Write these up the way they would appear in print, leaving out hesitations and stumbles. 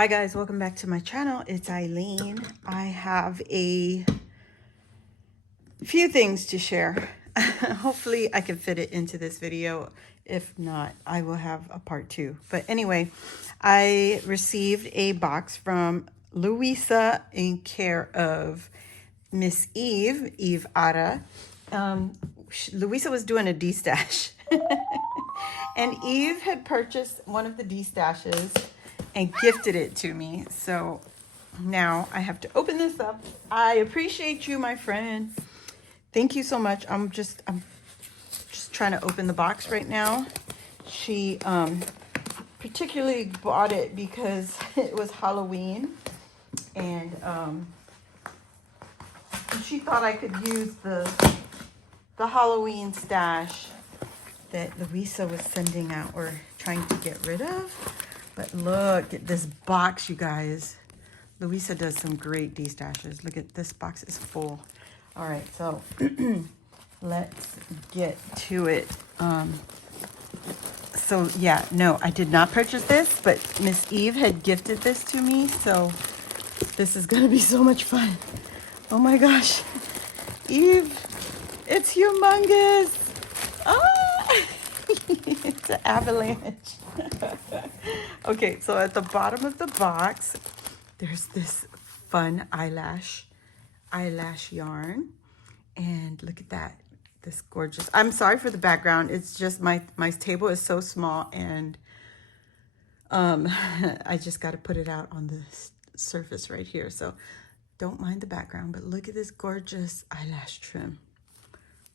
Hi guys, welcome back to my channel. It's Eileen. I have a few things to share. Hopefully I can fit it into this video. If not, I will have a part 2. But anyway, I received a box from Luisa in care of Miss Eve Ara. Luisa was doing a destash. And Eve had purchased one of the destashes and gifted it to me. So now I have to open this up. I appreciate you, my friend. Thank you so much. I'm just trying to open the box right now. She particularly bought it because it was Halloween, and she thought I could use the Halloween stash that Luisa was sending out or trying to get rid of. But look at this box, you guys. Luisa does some great destashes. Look at this box is full. All right, so let's get to it. So yeah, no, I did not purchase this, but Miss Eve had gifted this to me, so this is gonna be so much fun. Oh my gosh, Eve, it's humongous. Ah, it's an avalanche. Okay, so at the bottom of the box, there's this fun eyelash yarn. And look at that, this gorgeous. I'm sorry for the background. It's just my table is so small, and I just got to put it out on the surface right here. So don't mind the background, but look at this gorgeous eyelash trim.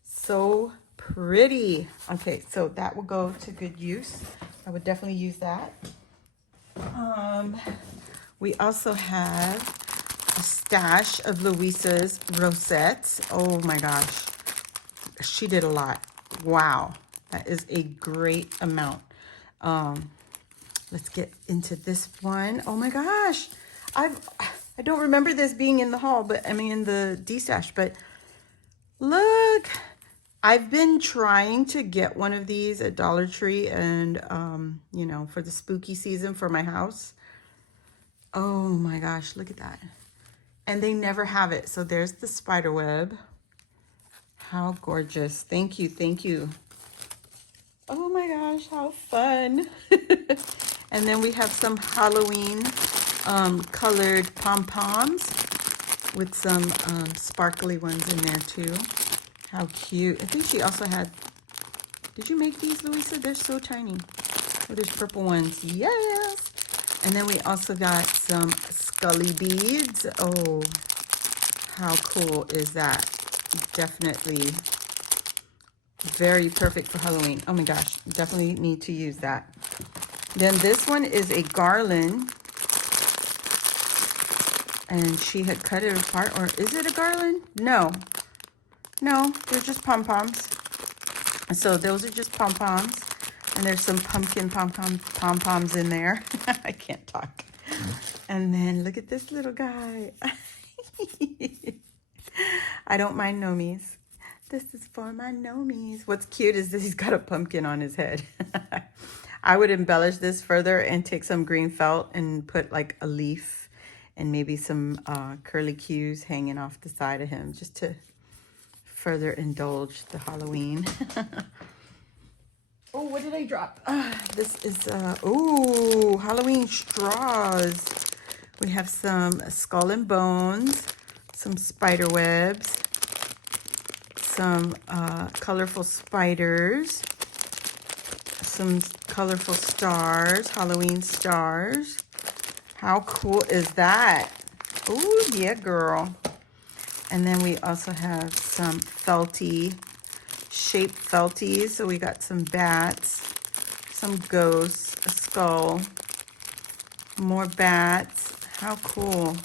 So pretty. Okay, so that will go to good use. I would definitely use that. We also have a stash of Luisa's rosettes. Oh my gosh, she did a lot. Wow, that is a great amount. Let's get into this one. Oh my gosh, I don't remember this being in the haul, but I mean in the destash, but look, I've been trying to get one of these at Dollar Tree, and you know, for the spooky season for my house. Oh my gosh, look at that. And they never have it. So there's the spider web. How gorgeous. Thank you, thank you. Oh my gosh, how fun. And then we have some Halloween colored pom-poms with some sparkly ones in there too. How cute. I think she also had, did you make these, Luisa? They're so tiny. Oh, there's purple ones. Yes. And then we also got some Scully beads. Oh, how cool is that? Definitely very perfect for Halloween. Oh my gosh, definitely need to use that. Then this one is a garland, and she had cut it apart. Or is it a garland? No, they're just pom-poms. So those are just pom-poms. And there's some pumpkin pom-poms in there. I can't talk. And then look at this little guy. I don't mind nomies. This is for my nomies. What's cute is that he's got a pumpkin on his head. I would embellish this further and take some green felt and put like a leaf and maybe some curly cues hanging off the side of him, just to further indulge the Halloween. Oh, what did I drop? This is, oh, Halloween straws. We have some skull and bones, some spider webs, some colorful spiders, some colorful stars, Halloween stars. How cool is that? Oh, yeah, girl. And then we also have some shaped felties. So we got some bats, some ghosts, a skull, more bats. How cool.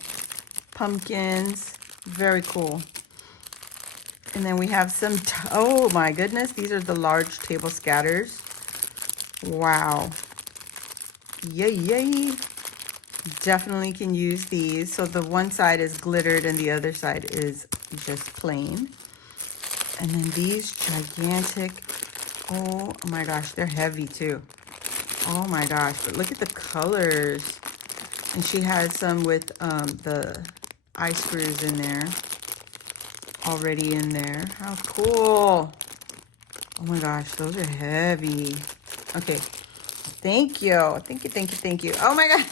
Pumpkins, very cool. And then we have some, oh my goodness, these are the large table scatters. Wow. Yay, yay. Definitely can use these. So the one side is glittered and the other side is just plain. And then these gigantic, oh my gosh, they're heavy too. Oh my gosh, but look at the colors. And she had some with the eye screws in there, already in there. How cool. Oh my gosh, those are heavy. Okay, thank you. Thank you, thank you, thank you. Oh my God.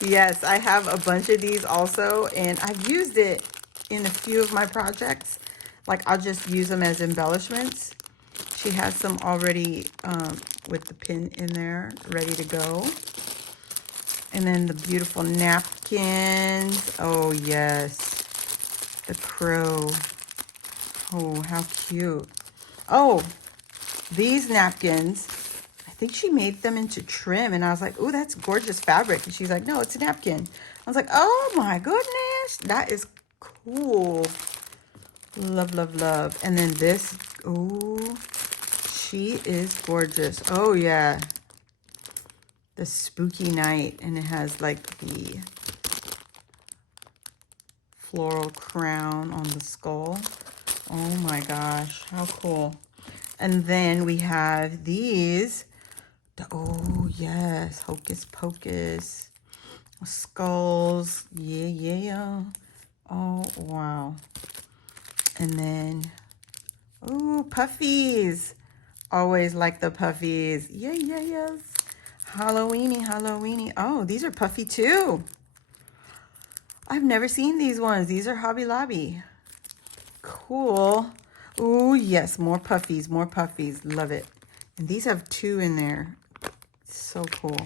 Yes, I have a bunch of these also, and I've used it in a few of my projects. Like, I'll just use them as embellishments. She has some already with the pin in there, ready to go. And then the beautiful napkins. Oh, yes. The crow. Oh, how cute. Oh, these napkins, I think she made them into trim. And I was like, oh, that's gorgeous fabric. And she's like, no, it's a napkin. I was like, oh, my goodness. That is cool. Love, love, love. And then this, oh, she is gorgeous. Oh, yeah. The spooky night. And it has like the floral crown on the skull. Oh my gosh, how cool. And then we have these. Oh yes, Hocus Pocus. Skulls. Yeah, yeah. Oh, wow. And then, ooh, puffies. Always like the puffies. Yeah, yeah, yes. Halloweeny, Halloweeny. Oh, these are puffy too. I've never seen these ones. These are Hobby Lobby. Cool. Ooh, yes, more puffies, more puffies. Love it. And these have 2 in there. So cool.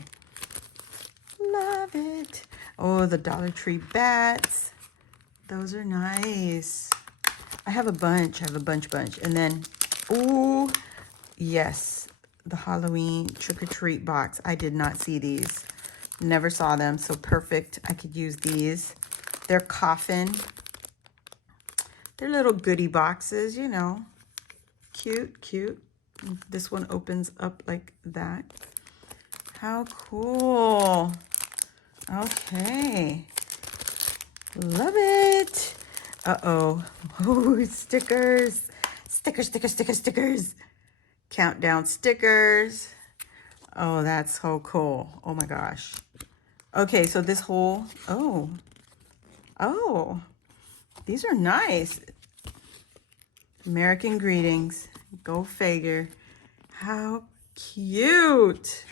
Love it. Oh, the Dollar Tree bats. Those are nice. I have a bunch. I have a bunch. And then, ooh, yes, the Halloween trick-or-treat box. I did not see these. Never saw them, so perfect. I could use these. They're coffin. They're little goodie boxes, you know. Cute, cute. This one opens up like that. How cool. Okay. Love it. Uh-oh. Oh, stickers. Stickers, stickers, stickers, stickers. Countdown stickers. Oh, that's so cool. Oh my gosh. Okay, so this whole, oh, these are nice. American greetings. Go figure. How cute.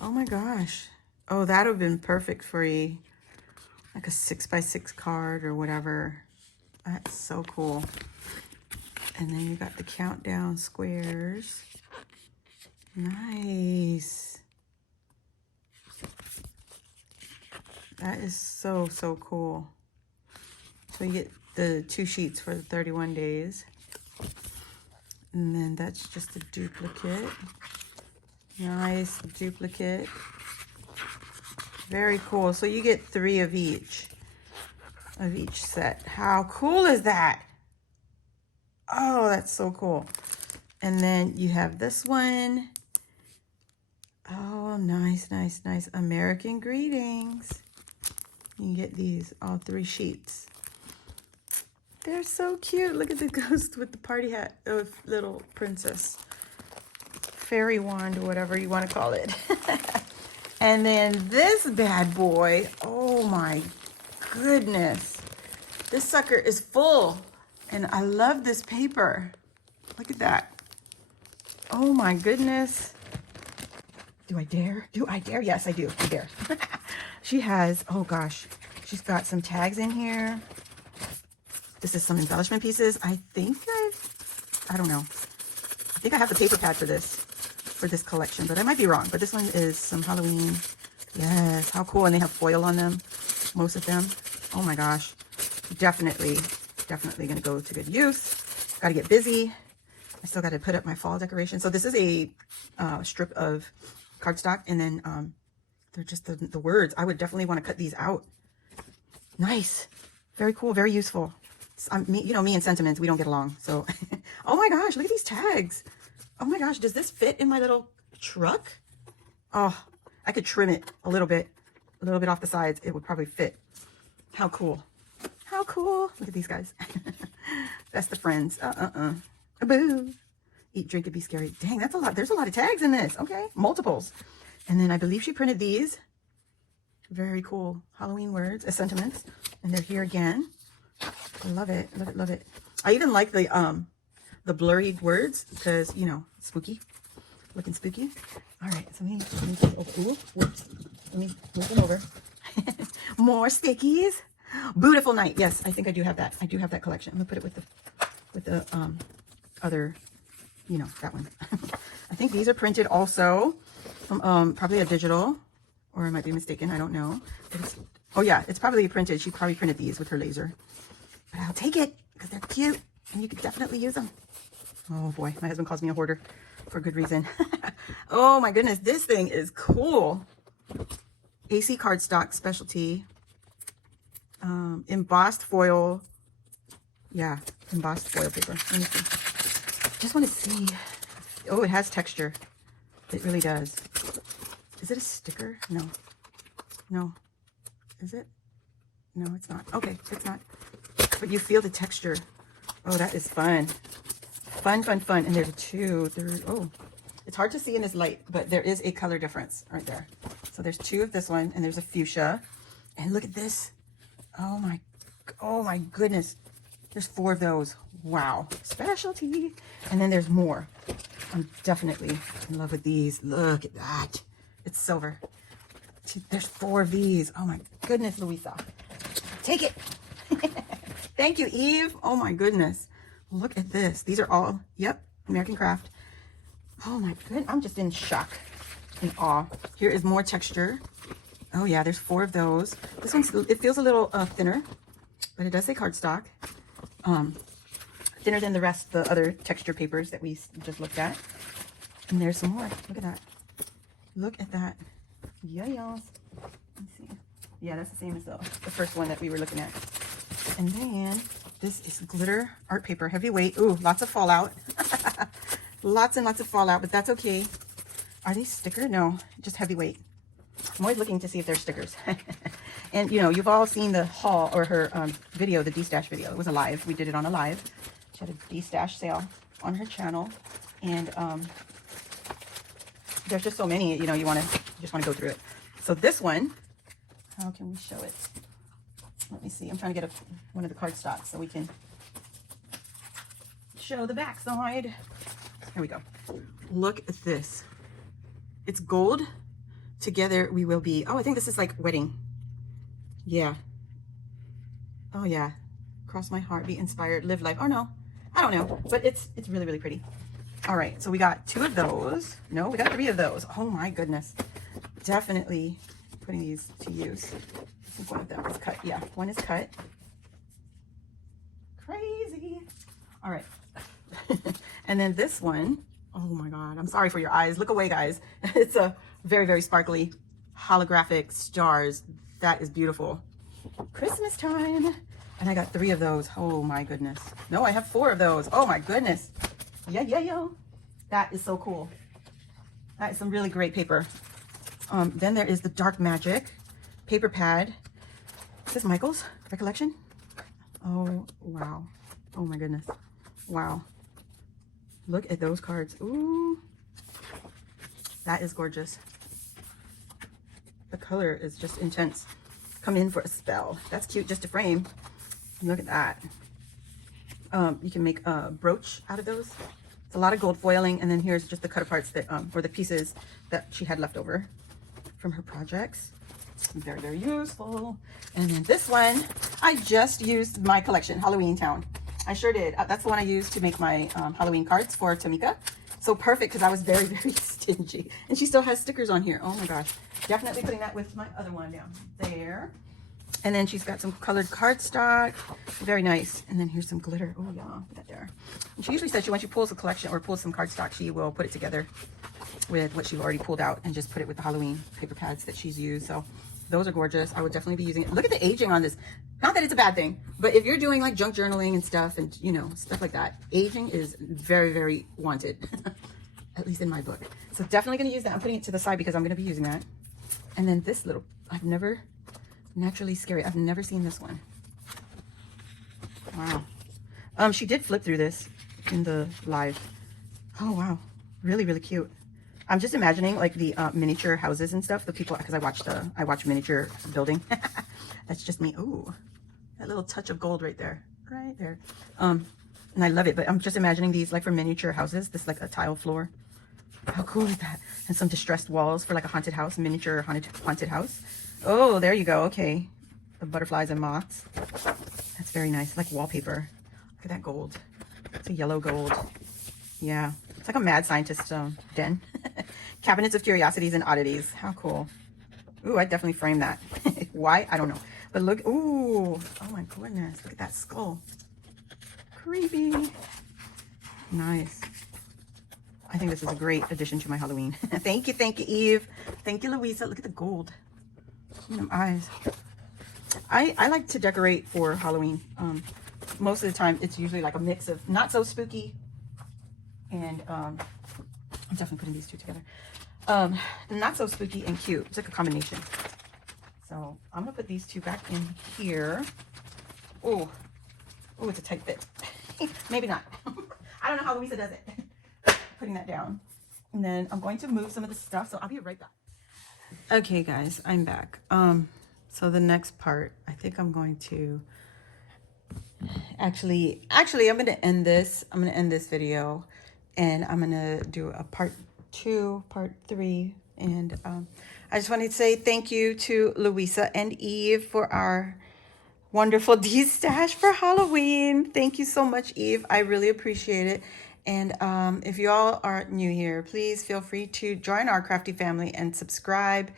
Oh my gosh. Oh, that would have been perfect for you. Like a 6x6 card or whatever. That's so cool. And then you got the countdown squares. Nice. That is so, so cool. So you get the 2 sheets for the 31 days. And then that's just a duplicate. Nice duplicate. Very cool. So you get 3 of each set. How cool is that? Oh, that's so cool. And then you have this one. Oh, nice, nice, nice. American greetings. You can get these, all 3 sheets. They're so cute. Look at the ghost with the party hat of little princess. Fairy wand, or whatever you want to call it. And then this bad boy. Oh my goodness. This sucker is full. And I love this paper. Look at that. Oh my goodness. Do I dare? Do I dare? Yes, I do. I dare. She has, oh gosh, she's got some tags in here. This is some embellishment pieces. I don't know. I think I have the paper pad for this collection, but I might be wrong. But this one is some Halloween. Yes, how cool. And they have foil on them, most of them. Oh my gosh. Definitely going to go to good use. Got to get busy. I still got to put up my fall decoration. So this is a strip of cardstock, and then they're just the words. I would definitely want to cut these out. Nice. Very cool. Very useful. You know, me and sentiments, we don't get along. So, oh my gosh, look at these tags. Oh my gosh, does this fit in my little truck? Oh, I could trim it a little bit off the sides. It would probably fit. How cool. How cool. Look at these guys. Best of friends. Boo. Eat, drink, and be scary. Dang, that's a lot. There's a lot of tags in this. Okay, multiples. And then I believe she printed these. Very cool Halloween words, sentiments, and they're here again. I love it, love it, love it. I even like the blurry words because, you know, spooky, looking spooky. All right, so let me ooh, whoops. Let me move them over. More stickies. Beautiful night. Yes, I think I do have that. I do have that collection. I'm gonna put it with the other, you know, that one. I think these are printed also from probably a digital, or I might be mistaken. I don't know. But it's, oh yeah, it's probably printed. She probably printed these with her laser. But I'll take it because they're cute and you could definitely use them. Oh boy, my husband calls me a hoarder for good reason. Oh my goodness, this thing is cool. AC cardstock specialty. Embossed foil. Yeah, embossed foil paper. Let me see. Just want to see. Oh, it has texture. It really does. Is it a sticker? No. No. Is it? No, it's not. Okay, it's not. But you feel the texture. Oh, that is fun. Fun, fun, fun. And there's two. Oh, it's hard to see in this light, but there is a color difference right there. So there's two of this one, and there's a fuchsia. And look at this. Oh my goodness. There's 4 of those. Wow. Specialty. And then there's more. I'm definitely in love with these. Look at that. It's silver. There's 4 of these. Oh my goodness, Luisa. Take it. Thank you, Eve. Oh my goodness. Look at this. These are all, yep, American Craft. Oh my goodness. I'm just in shock, in awe. Here is more texture. Oh yeah, there's 4 of those. This one's, it feels a little thinner, but it does say cardstock. Thinner than the rest, the other texture papers that we just looked at. And there's some more. Look at that. Look at that. Yeah, y'all. Let's see. Yeah, that's the same as the first one that we were looking at. And then this is glitter art paper, heavyweight. Ooh, lots of fallout. Lots and lots of fallout, but that's okay. Are these sticker? No, just heavyweight. I'm always looking to see if there's stickers. And you know, you've all seen the haul or her video, the destash video. It was a live. We did it on a live. She had a destash sale on her channel, and there's just so many. You know, you just want to go through it. So this one, how can we show it? Let me see. I'm trying to get one of the cardstocks so we can show the back side. Here we go. Look at this. It's gold. Together we will be. Oh, I think this is like wedding. Yeah. Oh yeah. Cross my heart, be inspired, live life. Oh no, I don't know, but it's really, really pretty. All right, so we got 2 of those. No, we got 3 of those. Oh my goodness. Definitely putting these to use. I think one of them is cut. Yeah, one is cut. Crazy. All right. And then this one, oh my God, I'm sorry for your eyes. Look away, guys. It's a very, very sparkly holographic stars. That is beautiful. Christmas time. And I got 3 of those. Oh my goodness. No, I have 4 of those. Oh my goodness. Yeah, yeah, yo. That is so cool. That is some really great paper. Then there is the Dark Magic paper pad. Is this Michael's Recollection? Oh, wow. Oh my goodness. Wow. Look at those cards. Ooh. That is gorgeous. The color is just intense. Come in for a spell. That's cute just to frame. Look at that. You can make a brooch out of those. It's a lot of gold foiling, and then here's just the cut aparts that or the pieces that she had left over from her projects. Very, very useful. And then this one, I just used my collection, Halloween Town. I sure did. That's the one I used to make my Halloween cards for Tamika. So perfect, because I was very, very stingy. And she still has stickers on here. Oh my gosh. Definitely putting that with my other one down there. And then she's got some colored cardstock. Very nice. And then here's some glitter. Oh yeah, put that there. And she usually says when she pulls a collection or pulls some cardstock, she will put it together with what she already pulled out and just put it with the Halloween paper pads that she's used. So those are gorgeous. I would definitely be using it. Look at the aging on this. Not that it's a bad thing, but if you're doing like junk journaling and stuff and, you know, stuff like that, aging is very, very wanted, at least in my book. So definitely going to use that. I'm putting it to the side because I'm going to be using that. And then this little, I've never, Naturally Scary. I've never seen this one. Wow. She did flip through this in the live. Oh, wow. Really, really cute. I'm just imagining like the miniature houses and stuff. The people, because I watch miniature building. That's just me. Ooh, that little touch of gold right there, right there. And I love it. But I'm just imagining these like for miniature houses. This like a tile floor. How cool is that? And some distressed walls for like a haunted house, miniature haunted house. Oh, there you go. Okay, the butterflies and moths. That's very nice. Like wallpaper. Look at that gold. It's a yellow gold. Yeah, it's like a mad scientist den. Cabinets of curiosities and oddities. How cool. Ooh, I definitely frame that. Why? I don't know. But look, ooh, oh my goodness. Look at that skull. Creepy. Nice. I think this is a great addition to my Halloween. Thank you, Eve. Thank you, Luisa. Look at the gold. Look at them eyes. I like to decorate for Halloween. Most of the time, it's usually like a mix of not so spooky and I'm definitely putting these two together. Not so spooky and cute. It's like a combination. So I'm gonna put these two back in here. Oh, it's a tight fit. Maybe not. I don't know how Luisa does it. Putting that down, and then I'm going to move some of the stuff. So I'll be right back. Okay, guys, I'm back. So the next part, I think I'm going to actually I'm going to end this. I'm going to end this video, and I'm going to do a part 2, part 3, and I just wanted to say thank you to Luisa and Eve for our wonderful destash for Halloween. Thank you so much, Eve. I really appreciate it. And if you all are new here, please feel free to join our crafty family and subscribe.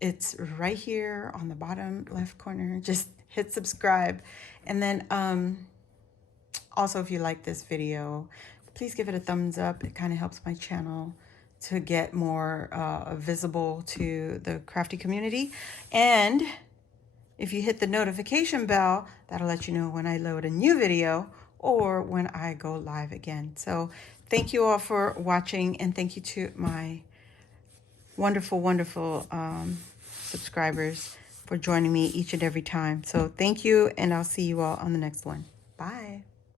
It's right here on the bottom left corner. Just hit subscribe. And then also, if you like this video, please give it a thumbs up. It kind of helps my channel to get more visible to the crafty community. And if you hit the notification bell, that'll let you know when I load a new video or when I go live again. So thank you all for watching, and thank you to my wonderful, wonderful subscribers for joining me each and every time. So thank you, and I'll see you all on the next one. Bye.